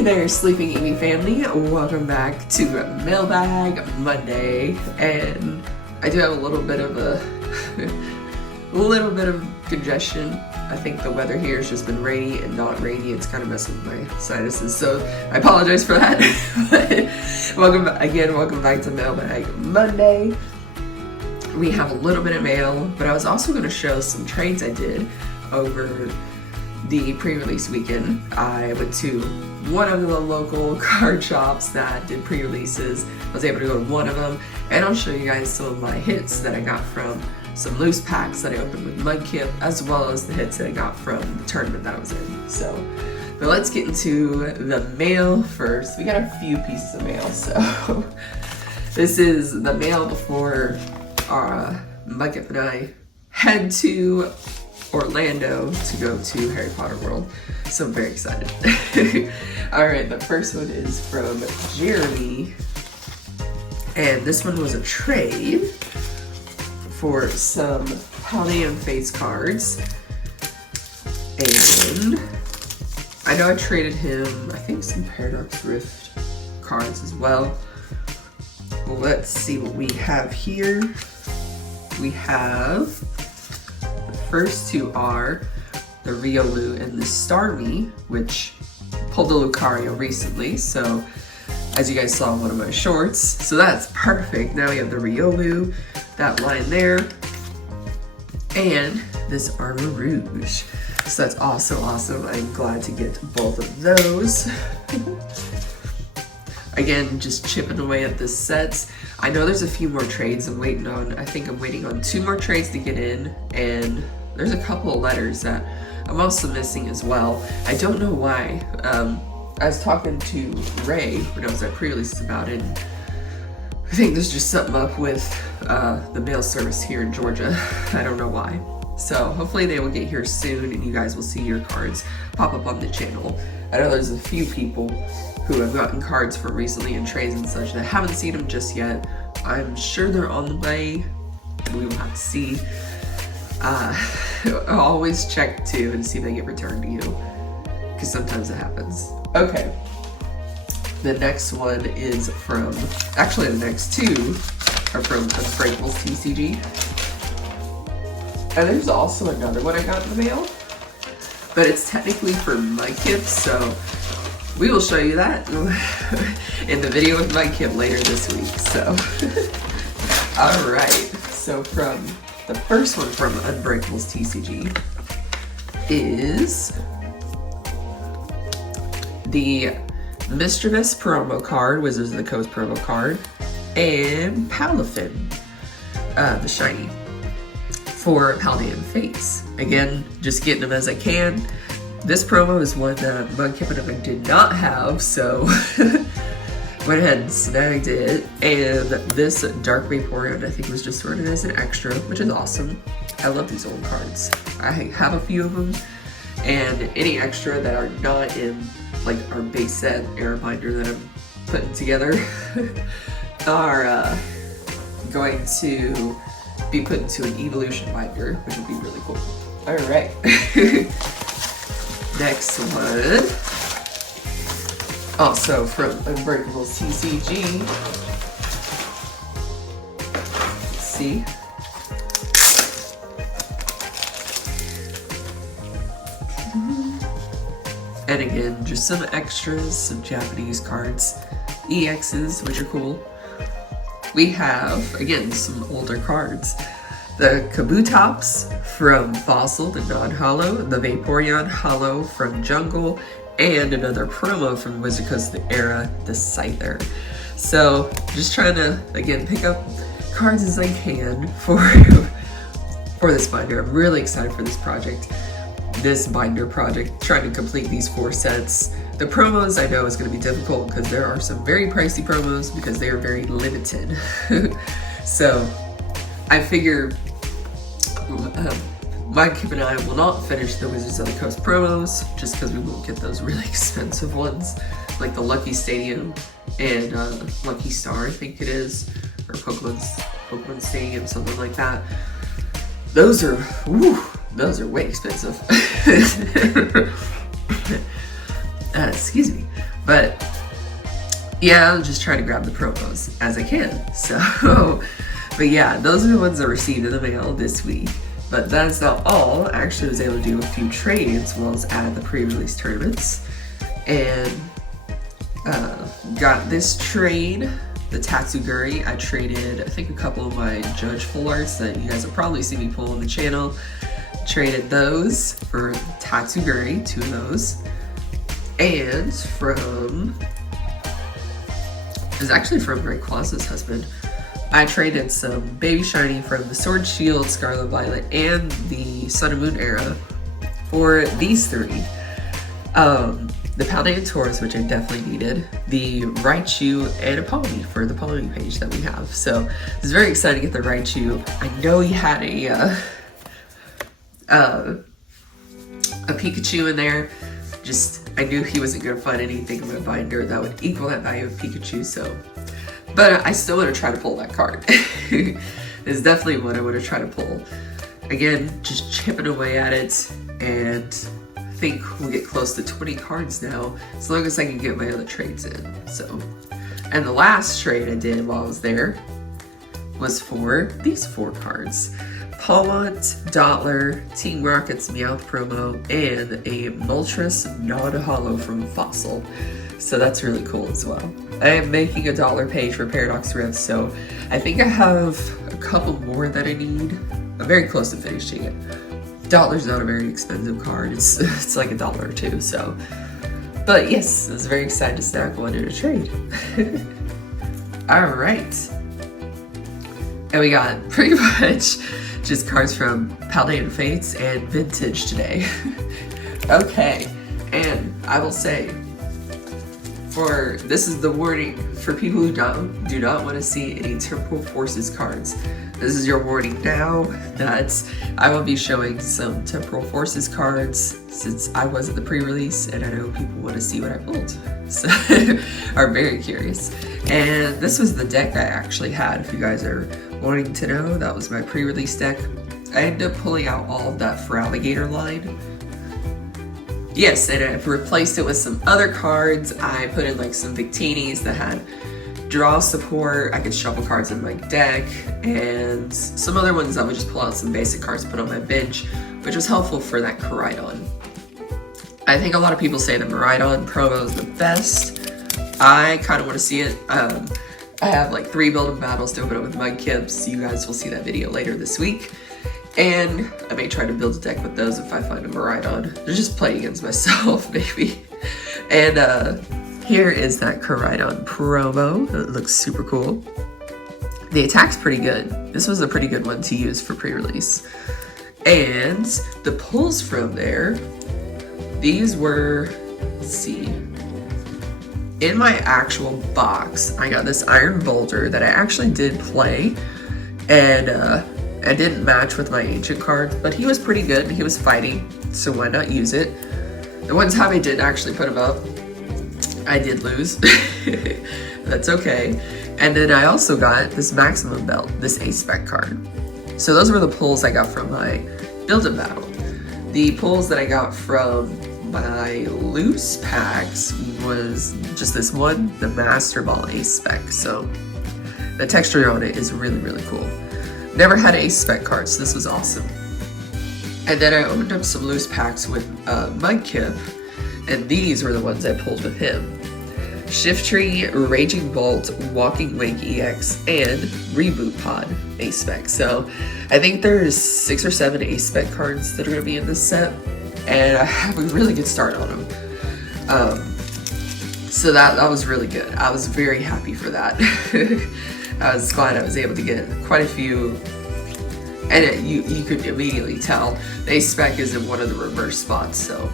Hey there, Sleeping Amy family. Welcome back to Mailbag Monday, and I do have a little bit of congestion. I think the weather here has just been rainy and not rainy. It's kind of messing with my sinuses, so I apologize for that. But welcome back to Mailbag Monday. We have a little bit of mail, but I was also going to show some trades I did over the pre-release weekend. I went to one of the local card shops that did pre-releases. I was able to go to one of them, and I'll show you guys some of my hits that I got from some loose packs that I opened with Mudkip, as well as the hits that I got from the tournament that I was in. But let's get into the mail first. We got a few pieces of mail, so this is the mail before Mudkip and I head to Orlando to go to Harry Potter World, so I'm very excited. Alright, the first one is from Jeremy, and this one was a trade for some Paladin face cards, and I know I traded him, I think, some Paradox Rift cards as well. Let's see what we have here. We have first two are the Riolu and the Starmie, which pulled the Lucario recently, so as you guys saw in one of my shorts, so that's perfect. Now we have the Riolu, that line there, and this Armor Rouge. So that's also awesome. I'm glad to get both of those. Again, just chipping away at the sets. I know there's a few more trades I'm waiting on. I think I'm waiting on 2 more trades to get in, and there's a couple of letters that I'm also missing as well. I don't know why. I was talking to Ray when I was at pre-releases about it. I think there's just something up with the mail service here in Georgia. I don't know why. So hopefully they will get here soon and you guys will see your cards pop up on the channel. I know there's a few people who have gotten cards from recently in trades and such that haven't seen them just yet. I'm sure they're on the way. We will have to see. I'll always check too and see if they get returned to you, because sometimes it happens. Okay, the next one is from, actually the next two are from Unbreakable's TCG. And there's also another one I got in the mail, but it's technically for Mudkip, so we will show you that in the video with Mudkip later this week. So, alright, so from the first one from Unbreakable's TCG is the Mischievous promo card, Wizards of the Coast promo card, and Palafin, the shiny, for Paladin Face. Again, just getting them as I can. This promo is one that Mudkip and I did not have, so went ahead and snagged it. And this Dark Vaporeon, I think, was just sorted as an extra, which is awesome. I love these old cards. I have a few of them, and any extra that are not in like our base set era binder that I'm putting together are going to be put into an evolution binder, which would be really cool. Alright. Next one, also from Unbreakable's TCG. Let's see. And again, just some extras, some Japanese cards, EXs, which are cool. We have, again, some older cards. The Kabutops from Fossil, the non-holo, the Vaporeon holo from Jungle, and another promo from Wizard Coast of the Era, the Scyther. So, just trying to, again, pick up cards as I can for this binder. I'm really excited for this project. This binder project, trying to complete these 4 sets. The promos I know is going to be difficult because there are some very pricey promos because they are very limited. So I figure Mudkip and I will not finish the Wizards of the Coast promos just because we won't get those really expensive ones, like the Lucky Stadium and Lucky Star, I think it is, or Pokemon Stadium, something like that. Those are way expensive. Excuse me. But yeah, I'm just trying to grab the promos as I can. So, but yeah, those are the ones I received in the mail this week. But that's not all. I actually was able to do a few trades while I was at the pre-release tournaments. And got this trade, the Tatsuguri. I traded, I think, a couple of my Judge full arts that you guys have probably seen me pull on the channel. Traded those for Tatsuguri, 2 of those. And from, it was actually from Rayquaza's husband, I traded some Baby Shiny from the Sword Shield, Scarlet Violet, and the Sun and Moon era for these 3. The Paldean Taurus, which I definitely needed, the Raichu, and a Pony for the Pony page that we have. So I was very excited to get the Raichu. I know he had a Pikachu in there. Just, I knew he wasn't going to find anything in my binder that would equal that value of Pikachu, so. But I still want to try to pull that card. It's definitely what I want to try to pull. Again, just chipping away at it, and I think we'll get close to 20 cards now, as long as I can get my other trades in. So, and the last trade I did while I was there was for these 4 cards. Palmont, Dottler, Team Rocket's Meowth promo, and a Moltres non-holo from Fossil. So that's really cool as well. I am making a Dottler page for Paradox Rift, so I think I have a couple more that I need. I'm very close to finishing it. Dottler's not a very expensive card. It's like $1 or $2, so. But yes, I was very excited to snag one in a trade. Alright. And we got pretty much just cards from Paldean Fates and Vintage today. Okay, and I will say, this is the warning for people who do not want to see any Temporal Forces cards. This is your warning now that I will be showing some Temporal Forces cards since I was at the pre-release, and I know people want to see what I pulled, so are very curious. And this was the deck I actually had, if you guys are wanting to know. That was my pre-release deck. I ended up pulling out all of that for Alligator line. Yes, and I've replaced it with some other cards. I put in like some Victinis that had draw support. I could shuffle cards in my deck, and some other ones I would just pull out some basic cards, put on my bench, which was helpful for that Koraidon. I think a lot of people say the Miraidon promo is the best. I kind of want to see it. I have like 3 build-up battles to open up with Mudkips. You guys will see that video later this week. And I may try to build a deck with those if I find a Miraidon. They're just playing against myself, maybe. And here is that Koraidon promo. It looks super cool. The attack's pretty good. This was a pretty good one to use for pre-release. And the pulls from there, these were, let's see. In my actual box, I got this Iron Boulder that I actually did play. And I didn't match with my ancient cards, but he was pretty good. He was fighting, so why not use it? The one time I did actually put him up, I did lose. That's okay. And then I also got this Maximum Belt, this A-Spec card. So those were the pulls I got from my build-up battle. The pulls that I got from my loose packs was just this one, the Master Ball A-Spec. So the texture on it is really, really cool. Never had A-Spec cards, so this was awesome. And then I opened up some loose packs with Mudkip, and these were the ones I pulled with him. Shiftry, Raging Bolt, Walking Wake EX, and Reboot Pod A-Spec. So I think there's 6 or 7 A-Spec cards that are going to be in this set, and I have a really good start on them. So that was really good. I was very happy for that. I was glad I was able to get quite a few, and you could immediately tell the A-Spec is in one of the reverse spots, so.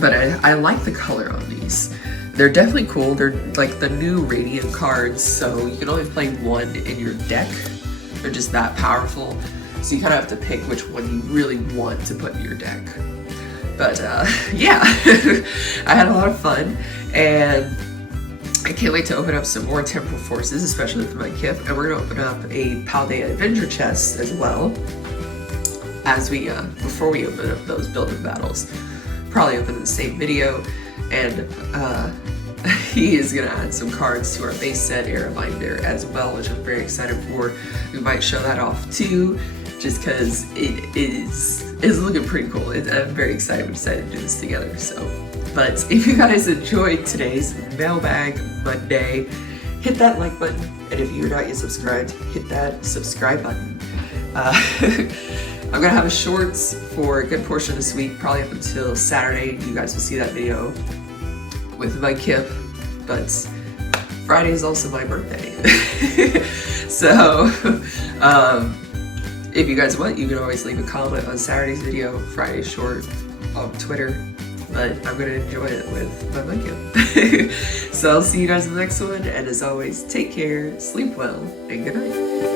But I like the color on these. They're definitely cool. They're like the new Radiant cards, so you can only play 1 in your deck. They're just that powerful, so you kind of have to pick which one you really want to put in your deck. But yeah, I had a lot of fun, and I can't wait to open up some more Temporal Forces, especially with my Kip, and we're going to open up a Paldea Avenger chest as well, as we, before we open up those build-up battles. Probably open in the same video, and he is gonna add some cards to our base set Era binder as well, which I'm very excited for. We might show that off too, just because it is looking pretty cool. I'm very excited. We decided to do this together. So, but if you guys enjoyed today's Mailbag Monday, hit that like button, and if you're not yet subscribed, hit that subscribe button. I'm gonna have a shorts for a good portion of this week, probably up until Saturday. You guys will see that video with my Kip, but Friday is also my birthday. So, if you guys want, you can always leave a comment on Saturday's video, Friday's short on Twitter, but I'm gonna enjoy it with my Kip. So I'll see you guys in the next one, and as always, take care, sleep well, and good night.